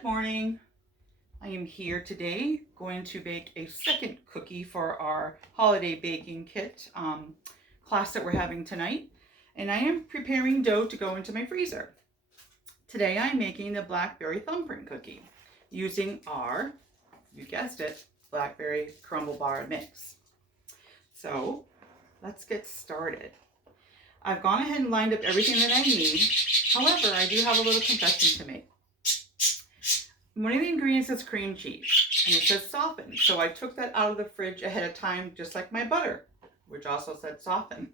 Good morning. I am here today going to bake a second cookie for our holiday baking kit class that we're having tonight. And I am preparing dough to go into my freezer. Today I'm making the Blackberry Thumbprint cookie using our, you guessed it, Blackberry Crumble Bar Mix. So let's get started. I've gone ahead and lined up everything that I need. However, I do have a little confession to make. One of the ingredients is cream cheese, and it says soften. So I took that out of the fridge ahead of time, just like my butter, which also said soften.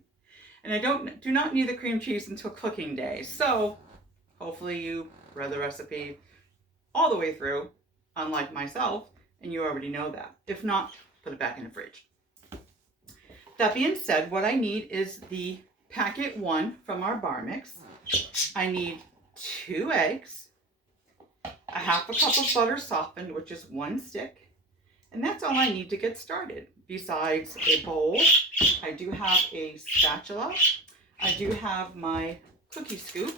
And I do not need the cream cheese until cooking day. So hopefully you read the recipe all the way through, unlike myself, and you already know that. If not, put it back in the fridge. That being said, what I need is the packet 1 from our bar mix. I need 2 eggs, a half a cup of butter softened, which is 1 stick, and that's all I need to get started. Besides a bowl, I do have a spatula, I do have my cookie scoop,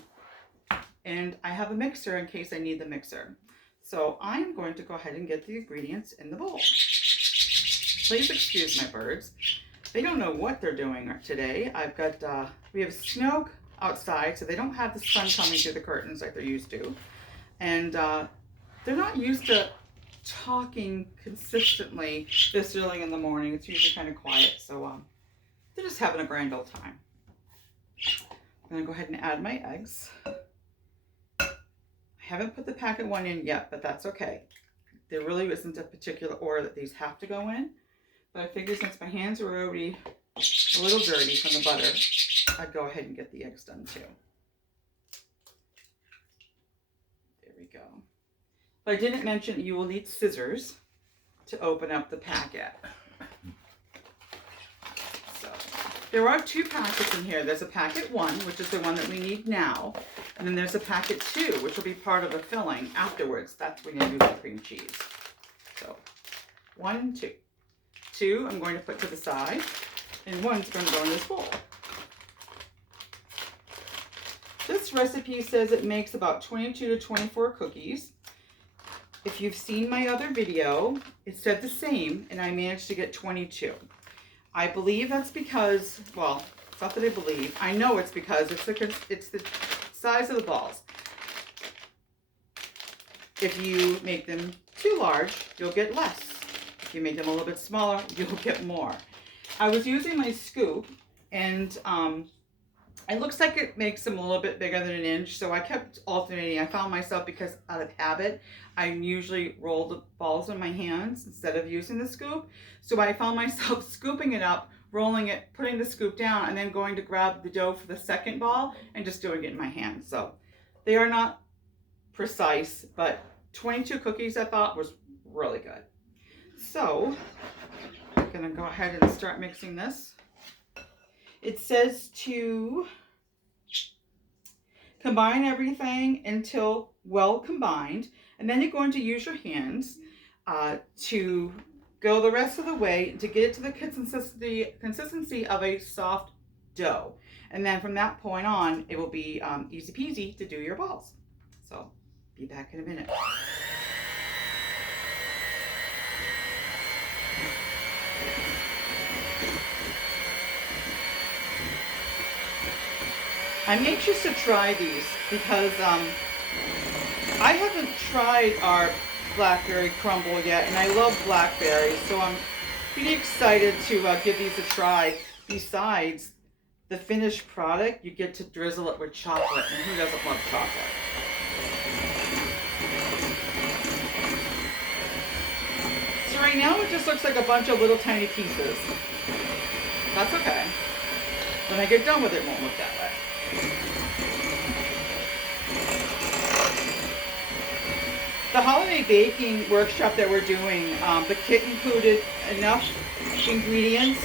and I have a mixer in case I need the mixer. So I'm going to go ahead and get the ingredients in the bowl. Please excuse my birds. They don't know what they're doing today. We have snow outside, so they don't have the sun coming through the curtains like they're used to. And they're not used to talking consistently this early in the morning. It's usually kind of quiet, so they're just having a grand old time. I'm going to go ahead and add my eggs. I haven't put the packet 1 in yet, but that's okay. There really isn't a particular order that these have to go in. But I figured since my hands are already a little dirty from the butter, I'd go ahead and get the eggs done too. There we go. But I didn't mention you will need scissors to open up the packet. So there are 2 packets in here. There's a packet 1, which is the one that we need now. And then there's a packet 2, which will be part of the filling afterwards. That's when you do the cream cheese. So 1 and 2. 2 I'm going to put to the side, and 1's going to go in this bowl. This recipe says it makes about 22 to 24 cookies. If you've seen my other video, it said the same, and I managed to get 22. I believe that's because, well, it's not that I believe. I know it's because it's the size of the balls. If you make them too large, you'll get less. If you make them a little bit smaller, you'll get more. I was using my scoop, and it looks like it makes them a little bit bigger than 1 inch, so I kept alternating. I found myself, because out of habit, I usually roll the balls in my hands instead of using the scoop. So I found myself scooping it up, rolling it, putting the scoop down, and then going to grab the dough for the second ball and just doing it in my hand. So they are not precise, but 22 cookies I thought was really good. So I'm going to go ahead and start mixing this. It says to combine everything until well combined, and then you're going to use your hands to go the rest of the way to get it to the consistency of a soft dough. And then from that point on, it will be easy peasy to do your balls. So be back in a minute. I'm anxious to try these because I haven't tried our Blackberry Crumble yet, and I love blackberries, so I'm pretty excited to give these a try. Besides the finished product, you get to drizzle it with chocolate, and who doesn't love chocolate? So right now it just looks like a bunch of little tiny pieces. That's okay. When I get done with it, it won't look that way. The holiday baking workshop that we're doing, the kit included enough ingredients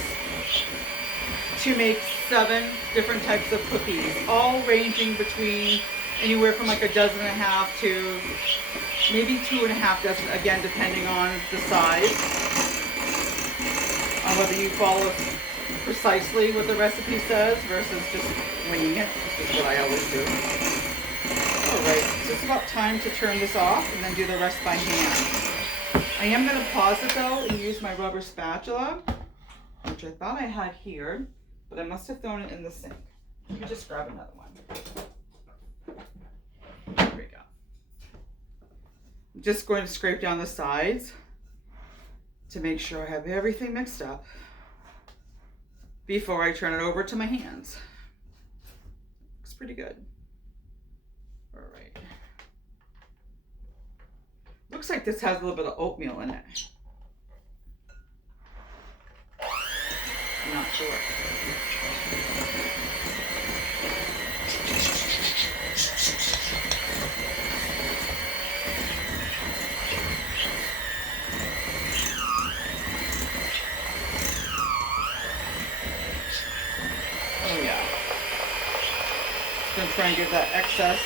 to make 7 different types of cookies, all ranging between anywhere from like 1.5 dozen to maybe 2.5 dozen, again depending on the size, on whether you follow precisely what the recipe says versus just winging it, which is what I always do. Alright, it's about time to turn this off and then do the rest by hand. I am going to pause it though and use my rubber spatula, which I thought I had here, but I must have thrown it in the sink. Let me just grab another one. There we go. I'm just going to scrape down the sides to make sure I have everything mixed up before I turn it over to my hands. Looks pretty good. All right. Looks like this has a little bit of oatmeal in it. I'm not sure. Oh yeah. Just gonna try and get that excess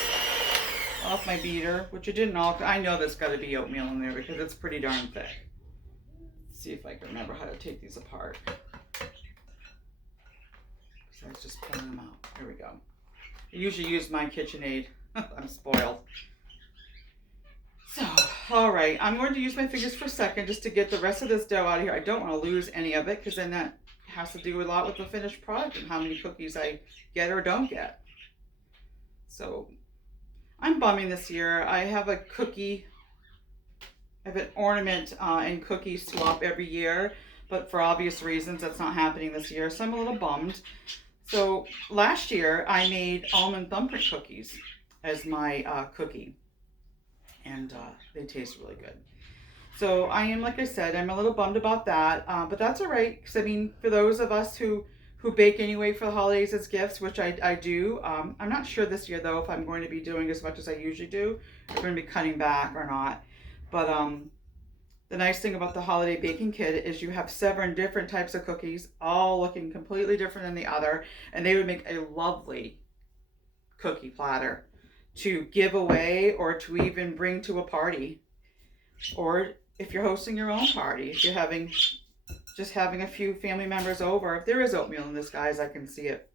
off my beater, which it didn't all. I know there's got to be oatmeal in there because it's pretty darn thick. Let's see if I can remember how to take these apart. I was just pulling them out. Here we go. I usually use my KitchenAid. I'm spoiled. So, all right. I'm going to use my fingers for a second just to get the rest of this dough out of here. I don't want to lose any of it because then that has to do a lot with the finished product and how many cookies I get or don't get. So, I'm bumming this year. I have an ornament and cookie swap every year, but for obvious reasons, that's not happening this year. So I'm a little bummed. So last year, I made almond thumbprint cookies as my cookie, and they taste really good. So I am, like I said, I'm a little bummed about that, but that's all right, because I mean, for those of us who bake anyway for the holidays as gifts, which I do, I'm not sure this year, though, if I'm going to be doing as much as I usually do. I'm going to be cutting back or not, but the nice thing about the holiday baking kit is you have 7 different types of cookies, all looking completely different than the other, and they would make a lovely cookie platter to give away or to even bring to a party. Or if you're hosting your own party, if you're just having a few family members over, if there is oatmeal in this, guys, I can see it.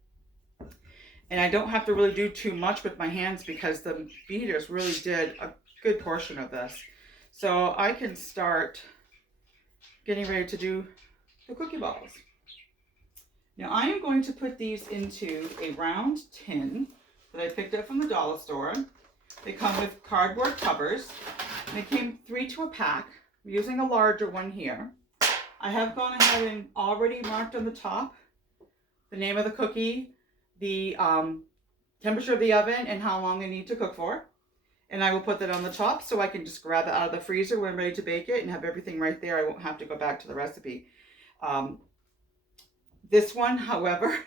And I don't have to really do too much with my hands because the beaters really did a good portion of this. So I can start getting ready to do the cookie balls. Now I am going to put these into a round tin that I picked up from the dollar store. They come with cardboard covers. And they came 3 to a pack. I'm using a larger one here. I have gone ahead and already marked on the top the name of the cookie, the temperature of the oven, and how long they need to cook for. And I will put that on the top so I can just grab it out of the freezer when I'm ready to bake it and have everything right there. I won't have to go back to the recipe. This one, however,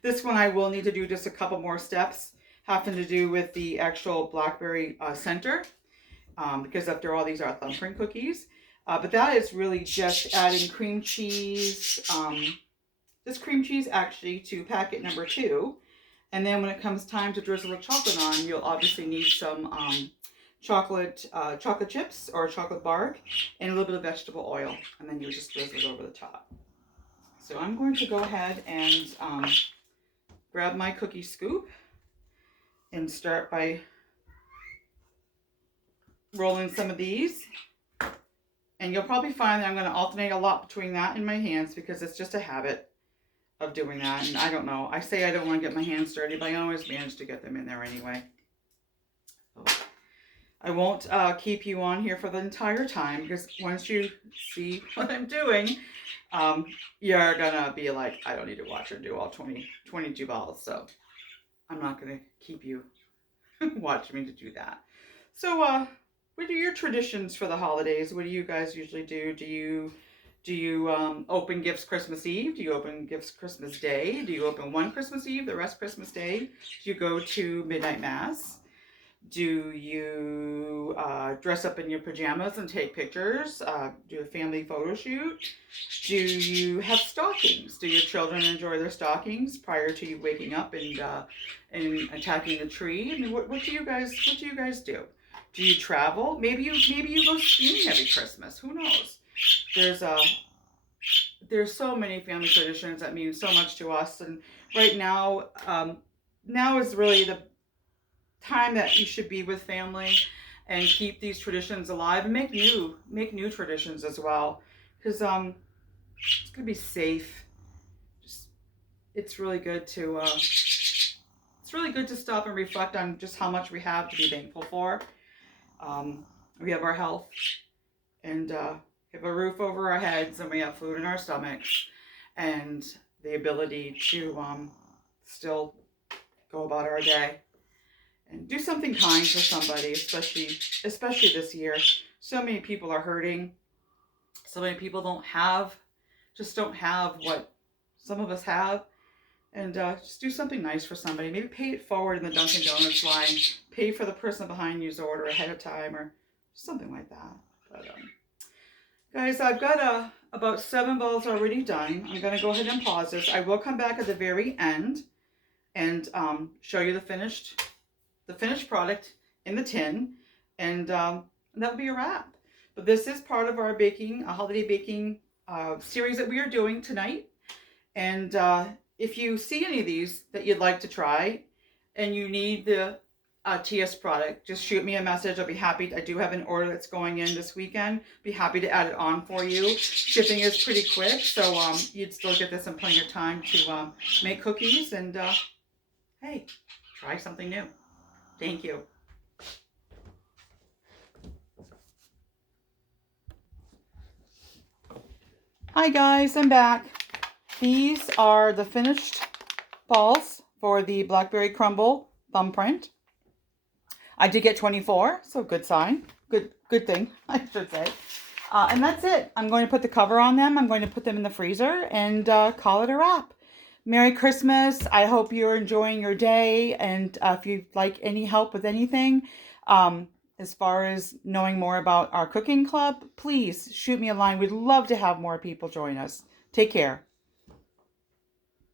this one I will need to do just a couple more steps having to do with the actual Blackberry center, because after all, these are thumbprint cookies. But that is really just adding cream cheese, this cream cheese actually to packet number 2. And then when it comes time to drizzle the chocolate on, you'll obviously need some chocolate chips or chocolate bark and a little bit of vegetable oil. And then you'll just drizzle it over the top. So I'm going to go ahead and grab my cookie scoop and start by rolling some of these. And you'll probably find that I'm going to alternate a lot between that and my hands because it's just a habit of doing that. And I don't know. I say I don't want to get my hands dirty, but I always manage to get them in there anyway. So I won't keep you on here for the entire time because once you see what I'm doing, you're going to be like, I don't need to watch her do all 22 balls. So I'm not going to keep you watching me to do that. So what are your traditions for the holidays? What do you guys usually do? Do you open gifts Christmas Eve? Do you open gifts Christmas Day? Do you open one Christmas Eve, the rest Christmas Day? Do you go to midnight mass? Do you dress up in your pajamas and take pictures? Do a family photo shoot? Do you have stockings? Do your children enjoy their stockings prior to you waking up and attacking the tree? I mean, what do you guys do? Do you travel? Maybe you go skiing every Christmas. Who knows? There's so many family traditions that mean so much to us, and right now now is really time that you should be with family and keep these traditions alive and make new traditions as well, because it's gonna be safe. Just it's really good to stop and reflect on just how much we have to be thankful for. We have our health, and we have a roof over our heads, and we have food in our stomachs, and the ability to still go about our day and do something kind for somebody, especially this year. So many people are hurting. So many people don't have what some of us have. And just do something nice for somebody. Maybe pay it forward in the Dunkin' Donuts line. Pay for the person behind you's order ahead of time, or something like that. But guys, I've got about 7 balls already done. I'm going to go ahead and pause this. I will come back at the very end and show you the finished product in the tin, and that'll be a wrap. But this is part of our holiday baking series that we are doing tonight. And if you see any of these that you'd like to try and you need the TS product, just shoot me a message. I'll be happy. I do have an order that's going in this weekend. Be happy to add it on for you. Shipping is pretty quick, so you'd still get this in plenty of time to make cookies. And hey, try something new. Thank you. Hi guys, I'm back. These are the finished balls for the Blackberry Crumble thumbprint. I did get 24, so good sign. Good thing, I should say. And that's it. I'm going to put the cover on them. I'm going to put them in the freezer and call it a wrap. Merry Christmas. I hope you're enjoying your day. And if you'd like any help with anything, as far as knowing more about our cooking club, please shoot me a line. We'd love to have more people join us. Take care.